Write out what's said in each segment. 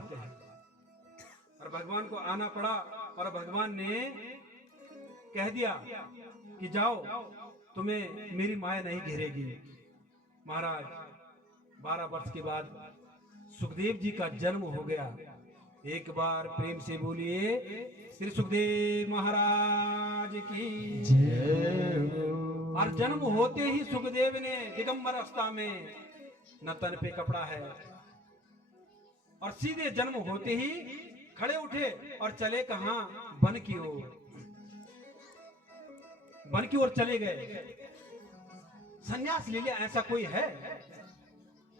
आते हैं। और भगवान को आना पड़ा और भगवान ने कह दिया कि जाओ, तुम्हें मेरी माया नहीं घेरेगी। महाराज 12 वर्ष के बाद सुखदेव जी का जन्म हो गया। एक बार प्रेम से बोलिए श्री सुखदेव महाराज की जय। और जन्म होते ही सुखदेव ने दिगंबर अवस्था में, न तन पे कपड़ा है, और सीधे जन्म होते ही खड़े उठे और चले कहां? वन की ओर। वन की ओर चले गए। संन्यास ले लिया। ऐसा कोई है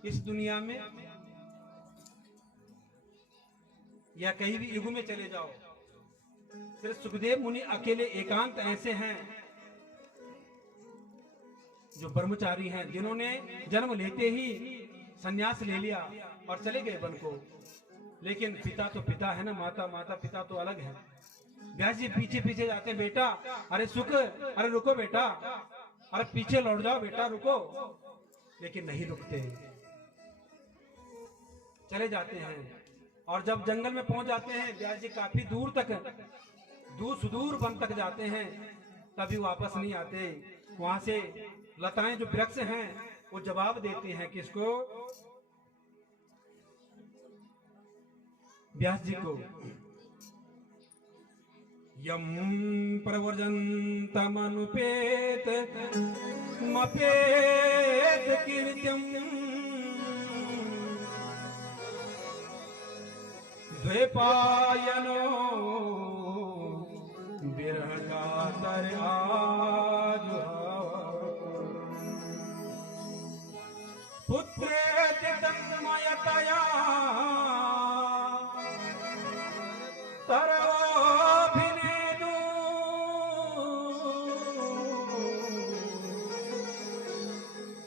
इस दुनिया में? या कहीं भी युग में चले जाओ, सिर्फ सुखदेव मुनि अकेले एकांत ऐसे हैं जो ब्रह्मचारी हैं, जिन्होंने जन्म लेते ही संन्यास ले लिया और चले गए वन को। लेकिन पिता तो पिता है ना, माता पिता तो अलग है। व्यास जी पीछे पीछे जाते हैं, बेटा अरे सुख, अरे रुको बेटा, अरे पीछे लौट जाओ बेटा, रुको। लेकिन नहीं रुकते, चले जाते हैं। और जब जंगल में पहुंच जाते हैं, व्यास जी काफी दूर तक, सुदूर वन तक जाते हैं, तभी वापस नहीं आते। वहां से लताएं जो वृक्ष हैं वो जवाब देते हैं किसको? व्यास जी को। यम प्रवर्जन्तमनुपेत मपेत कीर्त्यम द्वैपायनो विरह कातर आज पुत्रेति तन्मयतया तरोभिनेदु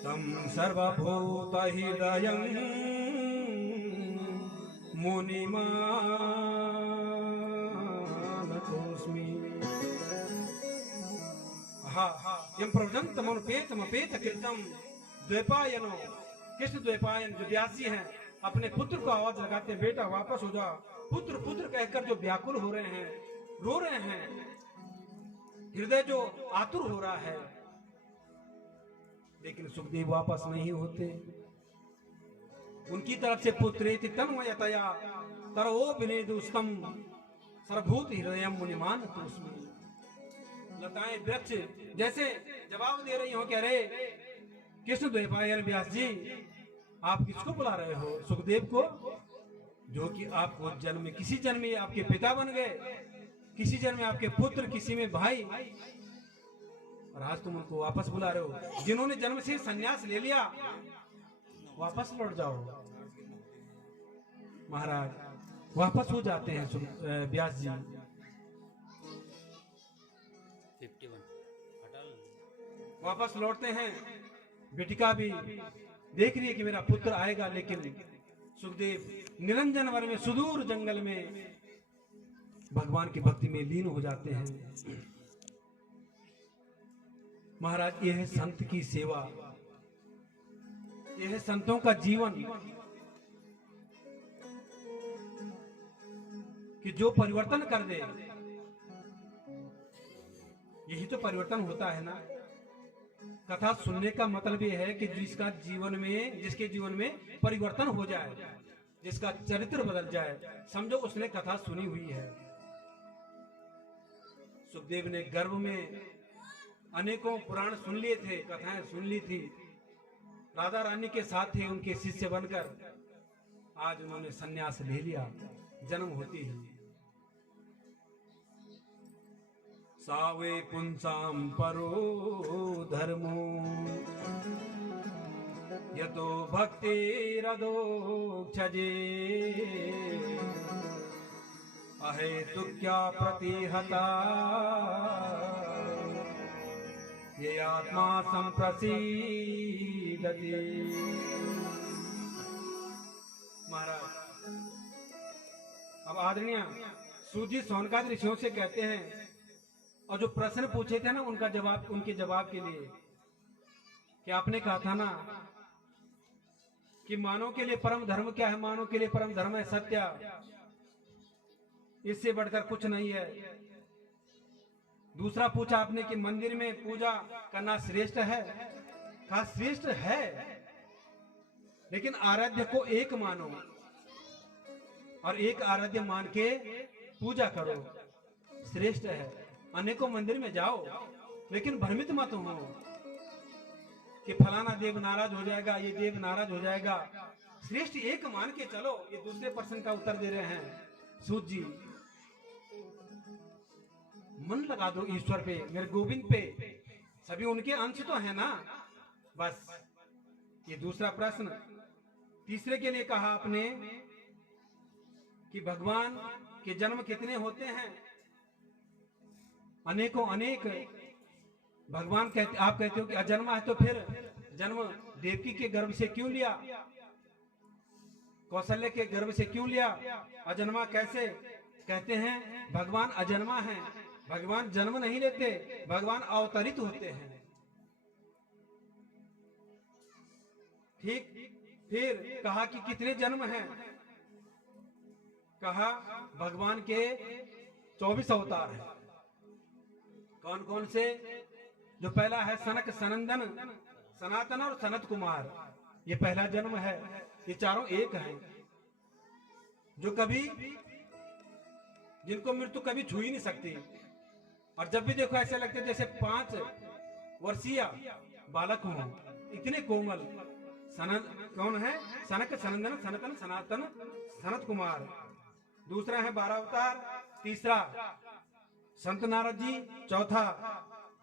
तं सर्वभूतहृदयं मुनिमानतोऽस्मि। यम प्रव्रजन्तमनुपेतमपेत कृतं द्वैपायनो। कृष्ण द्वैपायन जो व्यास जी हैं, अपने पुत्र को आवाज लगाते हैं, बेटा वापस हो जा। पुत्र पुत्र कहकर जो व्याकुल हो रहे हैं, रो रहे हैं, हृदय जो आतुर हो रहा है। लेकिन सुखदेव वापस नहीं होते। उनकी तरफ से पुत्रेति तन्मयतया तरो विनेदुस्तम सर्वभूत हृदयम मुनिमानतोऽस्मि। लताएं वृक्ष जैसे जवाब दे रही हो, कह रहे कृष्ण द्वैपायन व्यास जी, आप किसको बुला रहे हो? सुखदेव को, जो कि आपको जन्म में, किसी जन्म में आपके पिता बन गए, किसी जन्म में आपके पुत्र, किसी में भाई, और आज तुम उनको वापस बुला रहे हो। जिन्होंने जन्म से संन्यास ले लिया, वापस लौट जाओ। महाराज वापस हो जाते हैं व्यास जी। 51 वापस लौटते हैं। बेटिका भी देख रही है कि मेरा पुत्र आएगा, लेकिन सुखदेव निरंजन वन में, सुदूर जंगल में भगवान की भक्ति में लीन हो जाते हैं। महाराज यह है संत की सेवा, यह है संतों का जीवन, कि जो परिवर्तन कर दे। यही तो परिवर्तन होता है ना। कथा सुनने का मतलब यह है कि जिसके जीवन में परिवर्तन हो जाए, जिसका चरित्र बदल जाए, समझो उसने कथा सुनी हुई है। सुखदेव ने गर्भ में अनेकों पुराण सुन लिए थे, कथाएं सुन ली थी, राधा रानी के साथ थे उनके शिष्य बनकर। आज उन्होंने सन्यास ले लिया जन्म होती ही। सावे पुंसाम परो धर्मो यतो भक्ति रदोक्षजे अहेतुक्या प्रतिहता ये आत्मा संप्रसीदति। महाराज अब आदरणीय सूजी सोनकाद ऋषियों से कहते हैं, और जो प्रश्न पूछे थे ना उनका जवाब, उनके जवाब के लिए कि आपने कहा था ना कि मानव के लिए परम धर्म क्या है? मानव के लिए परम धर्म है सत्य, इससे बढ़कर कुछ नहीं है। दूसरा पूछा आपने कि मंदिर में पूजा करना श्रेष्ठ है? कहा श्रेष्ठ है, लेकिन आराध्य को एक मानो और एक आराध्य मान के पूजा करो, श्रेष्ठ है। अनेकों मंदिर में जाओ, लेकिन भ्रमित मत हो कि फलाना देव नाराज हो जाएगा, ये देव नाराज हो जाएगा। श्रेष्ठ एक मान के चलो। ये दूसरे प्रश्न का उत्तर दे रहे हैं सूत जी। मन लगा दो ईश्वर पे, मेरे गोविंद पे, सभी उनके अंश तो है ना, बस। ये दूसरा प्रश्न। तीसरे के लिए कहा आपने कि भगवान के जन्म कितने होते हैं? अनेकों अनेक। भगवान कहते, आप कहते हो कि अजन्मा है, तो फिर जन्म देवकी के गर्भ से क्यों लिया? कौशल्य के गर्भ से क्यों लिया? अजन्मा कैसे? कहते हैं भगवान अजन्मा है, भगवान जन्म नहीं लेते, भगवान अवतरित होते हैं। ठीक। फिर कहा कि कितने जन्म हैं? कहा भगवान के 24 अवतार हैं। कौन कौन से? जो पहला है सनक सनंदन सनातन और सनत कुमार, ये पहला जन्म है। ये चारों एक हैं, जो कभी, जिनको मृत्यु कभी छू ही नहीं सकती। और जब भी देखो ऐसे लगते जैसे 5 वर्षीय बालक हों, इतने कोमल। कौन है? सनक सनंदन सनातन सनातन सनत कुमार। दूसरा है 12 अवतार। तीसरा संत नारद जी। चौथा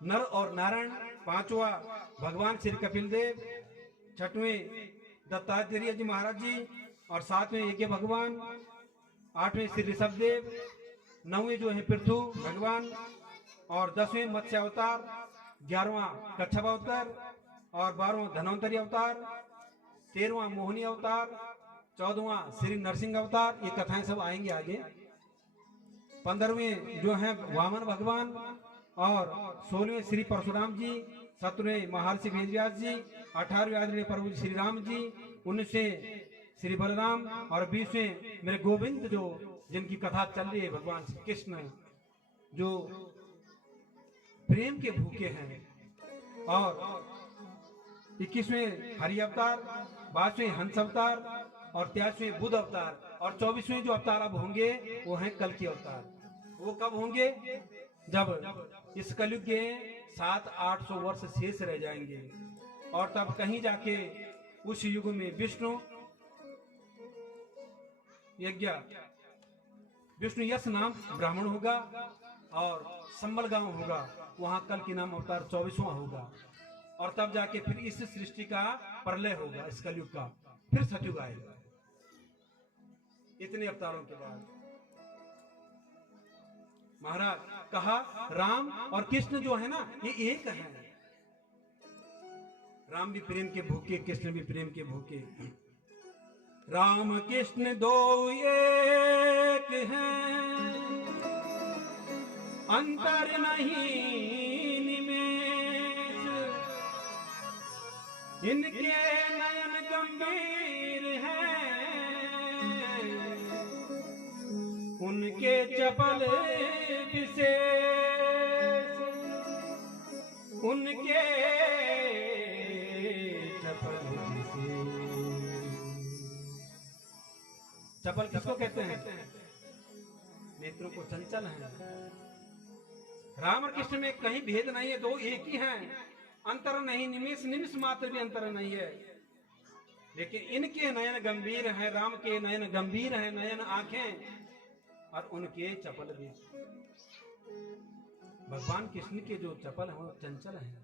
नर और नारायण। पांचवा भगवान श्री कपिल देव। छठवें दत्तात्रेय जी महाराज जी। और सातवें एक भगवान। आठवें श्री ऋषभ देव। नौवें जो है पृथु भगवान। और 10वें मत्स्य अवतार। 11वां कच्छप अवतार। और 12वां धन्वंतरी अवतार। 13वां मोहिनी अवतार। 14वां श्री नरसिंह अवतार। ये कथाएं सब आएंगे आगे। 15वें जो है वामन भगवान। और 16वें श्री परशुराम जी। 17वें महर्षि वेदव्यास जी। 18वें आदरणीय प्रभु श्री राम जी। 19वें श्री बलराम। और 20वें मेरे गोविंद, जो जिनकी कथा चल रही है, भगवान श्री कृष्ण, जो प्रेम के भूखे हैं। और 21वें हरि अवतार। 22वें हंस अवतार। और 23वें बुध अवतार। और 24वें जो अवतार अब होंगे वो हैं कल के अवतार। वो कब होंगे? जब इस कलयुग के 700-800 वर्ष शेष रह जाएंगे, और तब कहीं जाके उस युग में विष्णु यश नाम ब्राह्मण होगा और संबल गांव होगा, वहां कल की नाम अवतार 24वां होगा। और तब जाके फिर इस सृष्टि का प्रलय होगा, इस कलयुग का, फिर सतयुग आएगा। इतने अवतारों के बाद महाराज कहा राम और कृष्ण जो है ना, ये एक है। राम भी प्रेम के भूखे, कृष्ण भी प्रेम के भूखे। राम कृष्ण दो एक हैं, अंतर नहीं निमेष। इनके नयन गंभीर हैं, उनके चपल विशेष। उनके चपल विशेष। चपल किसको कहते हैं? नेत्रों को चंचल है। राम और कृष्ण में कहीं भेद नहीं है, दो एक ही हैं, अंतर नहीं, निमेष निमिष मात्र भी अंतर नहीं है। लेकिन इनके नयन गंभीर हैं, राम के नयन गंभीर हैं, नयन आंखें, और उनके चपल भी। भगवान कृष्ण के जो चपल हैं वो चंचल हैं।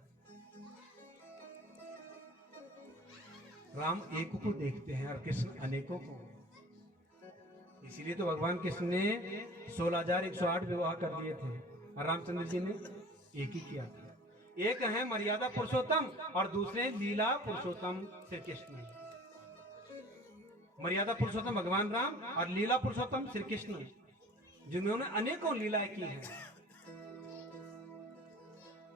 राम एक को देखते हैं और कृष्ण अनेकों को। इसीलिए तो भगवान कृष्ण ने 16,108 विवाह कर दिए थे, और रामचंद्र जी ने एक ही किया था। एक है मर्यादा पुरुषोत्तम और दूसरे लीला पुरुषोत्तम श्री कृष्ण। मर्यादा पुरुषोत्तम भगवान राम और लीला पुरुषोत्तम श्री कृष्ण, जिन्होंने अनेकों लीलाएं की हैं।